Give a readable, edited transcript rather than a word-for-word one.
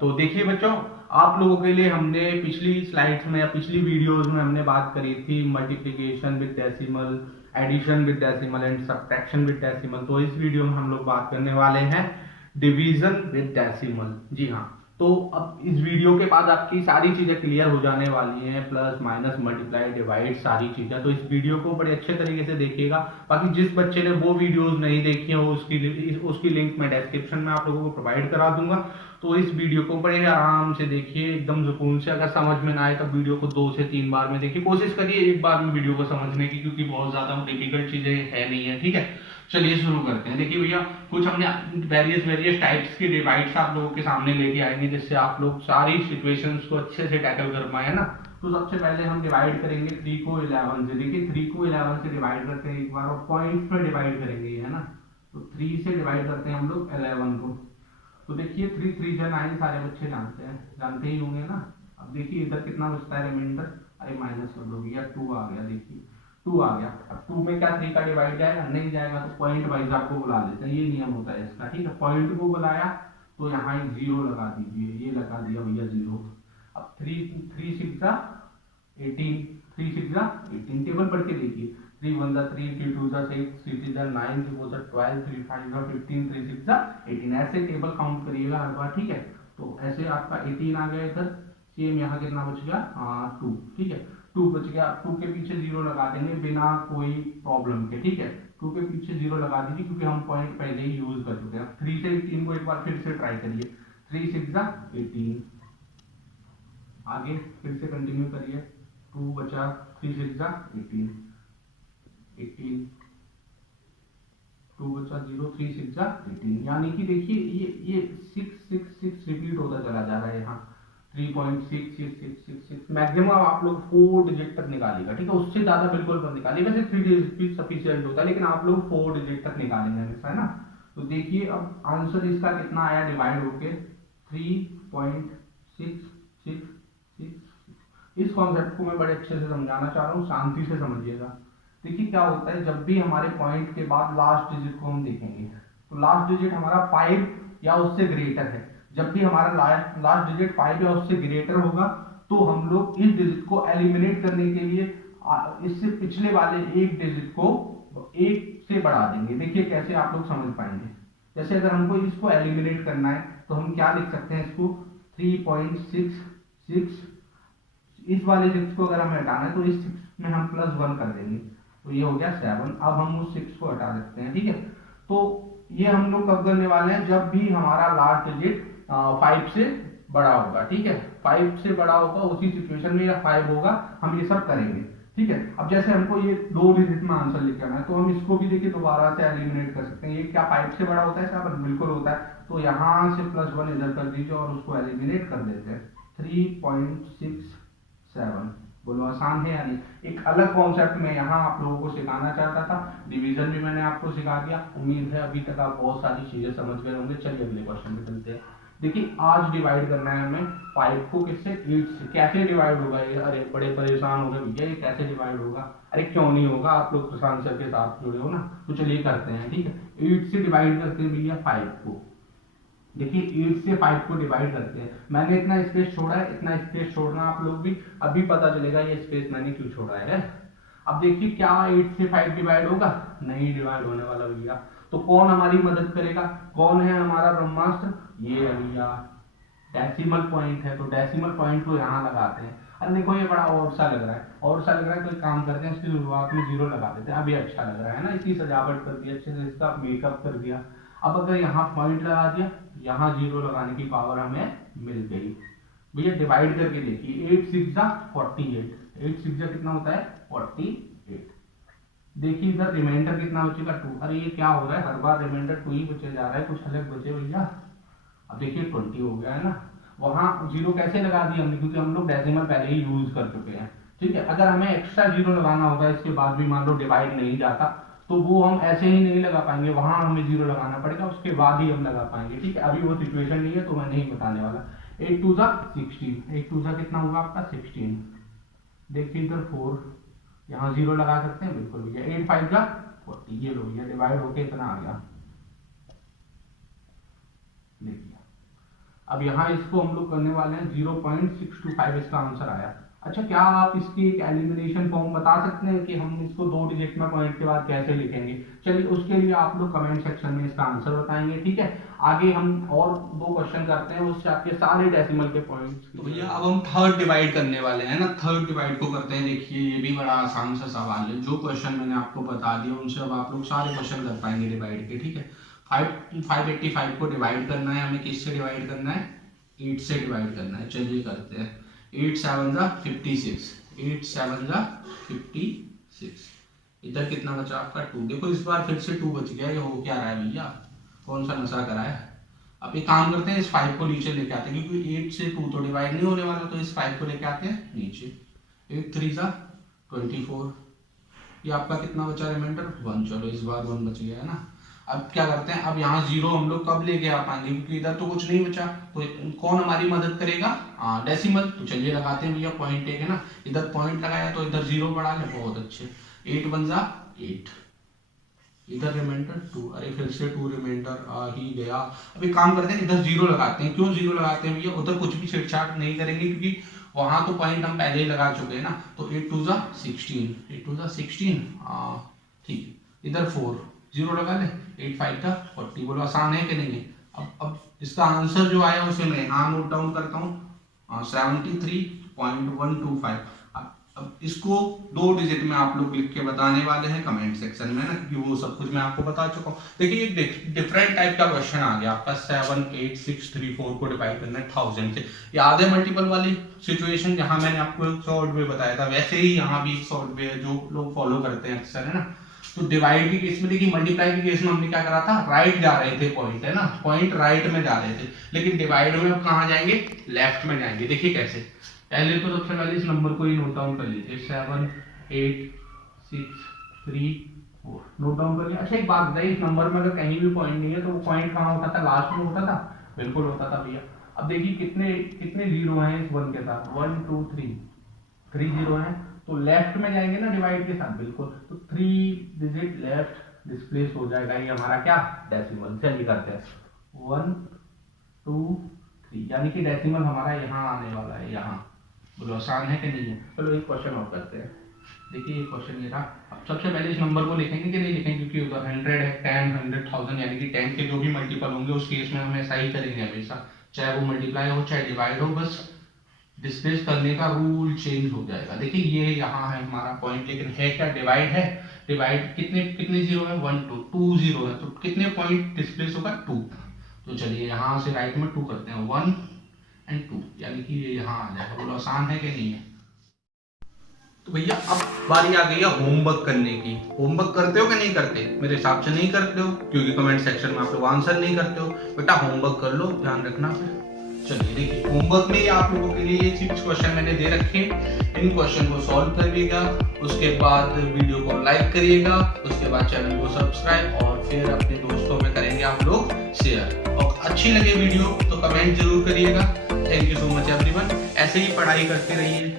तो देखिए बच्चों, आप लोगों के लिए हमने पिछली स्लाइड्स में या पिछली वीडियोस में हमने बात करी थी multiplication with decimal, addition with decimal and subtraction with decimal. तो इस वीडियो में हम लोग बात करने वाले हैं डिवीजन विद डेसिमल। जी हाँ, तो अब इस वीडियो के बाद आपकी सारी चीजें क्लियर हो जाने वाली हैं, प्लस माइनस मल्टीप्लाई डिवाइड सारी चीजें। तो इस वीडियो को बड़े अच्छे तरीके से देखिएगा। बाकी जिस बच्चे ने वो वीडियोस नहीं देखी हो उसकी लिंक मैं डिस्क्रिप्शन में आप लोगों को प्रोवाइड करा दूंगा। तो इस वीडियो को बड़े आराम से देखिए, एकदम सुकून से। अगर समझ में ना आए तो वीडियो को 2 से 3 बार में देखिए। कोशिश करिए एक बार में वीडियो को समझने की, क्योंकि बहुत ज्यादा डिफिकल्ट चीजें है नहीं है। ठीक है, चलिए शुरू करते हैं। देखिए भैया, कुछ हमने वेरियस टाइप्स के डिवाइड्स आप लोगों के सामने लेके आएंगे, जिससे आप लोग सारी सिचुएशंस को अच्छे से टैकल कर पाए ना। तो सबसे पहले हम डिवाइड करेंगे 3 को 11 से। देखिए 3 को 11 से डिवाइड करते हैं एक बार, और पॉइंट्स में डिवाइड करेंगे, है ना। तो 3 से डिवाइड करते हैं हम लोग 11 को। तो देखिए 3 3 जा 9, सारे बच्चे जानते ही होंगे ना। अब देखिए इधर कितना बचता है रिमाइंडर, अरे माइनस कर दो भैया, 2 आ गया। देखिए 2 आ गया। अब 2 में क्या 3 का डिवाइड जाएगा? नहीं जाएगा। तो पॉइंट वाइज आपको बुला लेते हैं, ये नियम होता है इसका। ठीक है, पॉइंट को बुलाया तो यहाँ एक 0 लगा दीजिए, ये लगा दिया भैया 0। अब 3 6 जा 18, 3 6 जा 18। टेबल पढ़ के देखिए, 3 1 जा 3, 3 2 जा 6, 3 3 जा 9, 3 4 जा 12, 3 5 जा 15, 3 6 जा 18। ऐसे टेबल काउंट करिएगा हर बार। ठीक है, तो ऐसे आपका 18 आ गया इधर। सेम यहाँ कितना बच गया? 2। ठीक है, 2 बच गया। 2 के पीछे 0 लगा देंगे बिना कोई प्रॉब्लम के। ठीक है, 2 के पीछे 0 लगा दीजिए, क्योंकि हम पॉइंट पहले ही यूज कर चुके हैं। 3 से 18 को एक बार फिर से ट्राई करिए। 3 6 जा 18। आगे फिर से कंटिन्यू करिए। 2 बचा, 3 6 जा 18, 18। 2 बचा 0, 3 6 जा 18। यानी कि देखिए ये 6 6 6 रिपीट होता चला जा रहा है यहाँ। 3.6666 मैक्सिमम आप लोग 4 डिजिट तक निकालेगा। ठीक है, उससे ज्यादा बिल्कुल मत निकालिए। वैसे 3 डिजिट सफिशिएंट होता है, लेकिन आप लोग 4 डिजिट तक निकालेंगे हमेशा, है ना। तो देखिए अब आंसर इसका कितना आया डिवाइड होके? 3.666। इस कॉन्सेप्ट को मैं बड़े अच्छे से समझाना चाह रहा हूँ, शांति से समझिएगा। देखिए क्या होता है, जब भी हमारे पॉइंट के बाद लास्ट डिजिट को हम देखेंगे, तो लास्ट डिजिट हमारा 5 या उससे ग्रेटर है। जब भी हमारा लास्ट डिजिट 5 या उससे ग्रेटर होगा, तो हम लोग इस डिजिट को एलिमिनेट करने के लिए इससे पिछले वाले एक डिजिट को 1 से बढ़ा देंगे। देखिए कैसे आप लोग समझ पाएंगे। जैसे अगर हमको इसको एलिमिनेट करना है, तो हम क्या लिख सकते हैं इसको? 3.66। इस वाले 6 को अगर हमें हटाना है, तो इस 6 में हम +1 कर देंगे, तो ये हो गया 7। अब हम उस 6 को हटा सकते हैं। ठीक है, तो ये हम लोग कब करने वाले हैं? जब भी हमारा लास्ट डिजिट 5 से बड़ा होगा। ठीक है, 5 से बड़ा होगा, उसी सिचुएशन में या 5 होगा, हम ये सब करेंगे। ठीक है, अब जैसे हमको ये 2 डिजिट में आंसर लिख आना है, तो हम इसको भी देखिए दोबारा से एलिमिनेट कर सकते हैं। ये क्या 5 से बड़ा होता है? सब बिल्कुल होता है। तो यहाँ से +1 इधर कर दीजिए और उसको एलिमिनेट कर देते हैं। 3.67। बोलो आसान है या नहीं? एक अलग कॉन्सेप्ट में यहाँ आप लोगों को सिखाना चाहता था। डिवीजन भी मैंने आपको सिखा दिया। उम्मीद है अभी तक आप बहुत सारी चीजें समझ गए होंगे। चलिए अगले क्वेश्चन पे चलते हैं। देखिए आज डिवाइड करना है हमें 5 को किससे? 8 से। कैसे डिवाइड होगा ये? अरे बड़े परेशान हो गए भैया, ये कैसे डिवाइड होगा? अरे क्यों नहीं होगा, आप लोग प्रशांत सर के साथ जुड़े हो ना। तो चलिए करते हैं। ठीक है, 8 से डिवाइड करते हैं भैया 5 को। देखिए 8 से 5 को डिवाइड करते हैं। मैंने इतना स्पेस छोड़ा है, इतना स्पेस छोड़ना आप लोग भी। अभी पता चलेगा ये स्पेस मैंने क्यों छोड़ा है। अब देखिए क्या 8 से 5 डिवाइड होगा? नहीं डिवाइड होने वाला भैया। तो कौन हमारी मदद करेगा? कौन है हमारा ब्रह्मास्त्र? ये है भैया, डेसिमल पॉइंट है। तो डेसिमल पॉइंट को यहाँ लगाते हैं। अरे देखो ये बड़ा और सा लग रहा है, और सा लग रहा है। तो एक काम करते हैं, इसकी शुरुआत में 0 लगा देते हैं। अब ये अच्छा लग रहा है ना, इसकी सजावट कर दी अच्छे से, इसका मेकअप कर दिया। अब अगर यहाँ पॉइंट लगा दिया, यहाँ 0 लगाने की पावर हमें मिल गई। भैया डिवाइड करके देखिए, 8 6 जा 48। 8 6 जा कितना होता है? 48। देखिए इधर रिमाइंडर कितना बचेगा? 2। अरे ये क्या हो रहा है, हर बार रिमाइंडर 2 ही बचे जा रहा है, कुछ अलग बचे भैया। अब देखिए 20 हो गया है ना। वहां 0 कैसे लगा दिया हमने? क्योंकि हम लोग डेसिमल पहले ही यूज कर चुके हैं। ठीक है, अगर हमें एक्स्ट्रा 0 लगाना होगा इसके बाद भी, मान लो डिवाइड नहीं जाता, तो वो हम ऐसे ही नहीं लगा पाएंगे, वहां हमें 0 लगाना पड़ेगा, उसके बाद ही हम लगा पाएंगे। ठीक है, अभी वो सिचुएशन नहीं है तो मैं नहीं बताने वाला। 8 2 जा 16। 8 2 जा कितना होगा आपका? 16। देखिए इधर 4, यहाँ 0 लगा सकते हैं बिल्कुल भैया। 8 5 जा 40। ये लो भैया डिवाइड होके इतना आ गया। देखिए अब यहाँ इसको हम लोग करने वाले हैं 0.625 इसका आंसर आया। अच्छा, क्या आप इसकी एक एलिमिनेशन फॉर्म बता सकते हैं कि हम इसको 2 डिजिट में पॉइंट के बाद कैसे लिखेंगे? चलिए उसके लिए आप लोग कमेंट सेक्शन में इसका आंसर बताएंगे, ठीक है। आगे हम और 2 क्वेश्चन करते हैं, उससे आपके सारे डेसिमल के पॉइंट्स। तो भैया अब हम थर्ड डिवाइड करने वाले हैं ना, थर्ड डिवाइड को करते हैं। देखिए ये भी बड़ा आसान सा सवाल है, जो क्वेश्चन मैंने आपको बता दिया उनसे अब आप लोग सारे क्वेश्चन कर पाएंगे डिवाइड के, ठीक है। 585 को डिवाइड करना है हमें, किससे डिवाइड करना है? 8 से डिवाइड करना है। चलिए करते हैं। 8 7 जा 56, 8 7 जा 56। इधर कितना बचा आपका 2। देखो इस बार फिर से 2 बच गया। ये हो क्या रहा है भैया, कौन सा नशा करा है? अब एक काम करते हैं, इस 5 को नीचे लेके आते हैं, क्योंकि 8 से 2 तो डिवाइड नहीं होने वाला, तो इस 5 को लेके आते हैं नीचे। 8 3 जा 24। ये आपका कितना बचा रिमाइंडर? 1। चलो इस बार 1 बच गया है ना। अब क्या करते हैं, अब यहाँ 0 हम लोग कब लेके आ पाएंगे, क्योंकि इधर तो कुछ नहीं बचा, तो कौन हमारी मदद करेगा? डेसिमल। तो चलिए लगाते हैं भैया, पॉइंट एक है ना, इधर पॉइंट लगाया तो इधर 0 बढ़ा ले, बहुत अच्छे। 8 1 जा 8, इधर रिमाइंडर 2। अरे फिर से 2 रिमाइंडर आ ही गया। अब एक काम करते हैं, इधर 0 लगाते हैं। क्यों 0 लगाते हैं भैया? उधर कुछ भी छेड़छाड़ नहीं करेंगे, क्योंकि वहां तो पॉइंट हम पहले ही लगा चुके हैं ना। तो 8 2 जा 16, 8 2 जा 16, ठीक है। इधर 4 0 लगा ले, 8 5 जा 40। बोलो आसान है कि नहीं है? अब इसका आंसर जो आया उसे मैं यहाँ नोट डाउन करता हूँ, 73.125। अब इसको 2 डिजिट में आप लोग लिख के बताने वाले हैं कमेंट सेक्शन में ना, क्योंकि वो सब कुछ मैं आपको बता चुका हूँ। देखिए एक डिफरेंट टाइप का क्वेश्चन आ गया आपका। 7 8 6 3 4 को डिवाइड करना है 1000 से। याद है मल्टीपल वाली सिचुएशन, जहाँ मैंने आपको एक शॉर्ट वे बताया था, वैसे ही यहाँ भी एक शॉर्ट वे है जो लोग फॉलो करते हैं अक्सर, है ना। तो डिवाइड के केस में देखिए, मल्टीप्लाई के केस में हमने क्या करा था, राइट जा रहे थे पॉइंट, है ना, पॉइंट राइट में जा रहे थे। लेकिन डिवाइड में अब कहाँ जाएंगे? लेफ्ट में जाएंगे। देखिए कैसे, पहले तो सबसे पहले इस नंबर को ही नोट डाउन कर लीजिए, 7 8 6 3 4 नोट डाउन कर लिया। अच्छा एक बात बताइए, इस नंबर में अगर कहीं भी पॉइंट नहीं है तो वो पॉइंट कहाँ होता था? लास्ट में होता था। बिल्कुल होता था भैया। अब देखिए कितने कितने जीरो हैं इस 1 के साथ, 1 2 3 जीरो हैं, तो लेफ्ट में जाएंगे ना डिवाइड के साथ, बिल्कुल। तो 3 डिजिट लेफ्ट डिस्प्लेस हो जाएगा, ये हमारा क्या? डेसिमल। चलिए करते हैं 1 2 3, यानी कि डेसिमल हमारा यहाँ आने वाला है, यहाँ। बोलो आसान है कि नहीं है? चलो एक क्वेश्चन और करते हैं। देखिए ये क्वेश्चन ये था। अब सबसे पहले इस नंबर को लिखेंगे कि नहीं लिखेंगे, क्योंकि उधर 100 है, 10 100 1000, यानी कि 10 के जो भी मल्टीपल होंगे उस केस में हम ऐसा ही करेंगे हमेशा, चाहे वो मल्टीप्लाई हो चाहे डिवाइड हो, बस डिस्प्लेस करने का रूल चेंज हो जाएगा। देखिए ये यहाँ है हमारा पॉइंट, लेकिन है क्या? डिवाइड है। डिवाइड कितने कितने जीरो है? 1 2 जीरो है, तो कितने पॉइंट डिस्प्लेस होगा? 2। तो चलिए यहाँ से राइट में 2 करते हैं, 1 और 2, यानी कि ये यहाँ आ जाएगा। बोलो आसान है कि नहीं है? तो भैया अब बारी आ गई है होमवर्क करने की। होमवर्क करते हो कि नहीं करते? मेरे हिसाब से नहीं करते हो, क्योंकि कमेंट सेक्शन में आप लोग आंसर नहीं करते हो। बेटा होमवर्क कर लो, ध्यान रखना फिर। चलिए देखिए, होमवर्क में आप लोगों के लिए ये 6 क्वेश्चन मैंने दे रखे हैं। इन क्वेश्चन को सॉल्व करिएगा, उसके बाद वीडियो को लाइक करिएगा, उसके बाद चैनल को सब्सक्राइब, और फिर अपने दोस्तों में करेंगे आप लोग शेयर। और अच्छी लगे वीडियो तो कमेंट जरूर करिएगा। Thank you so much everyone. ऐसे ही पढ़ाई करते रहिए।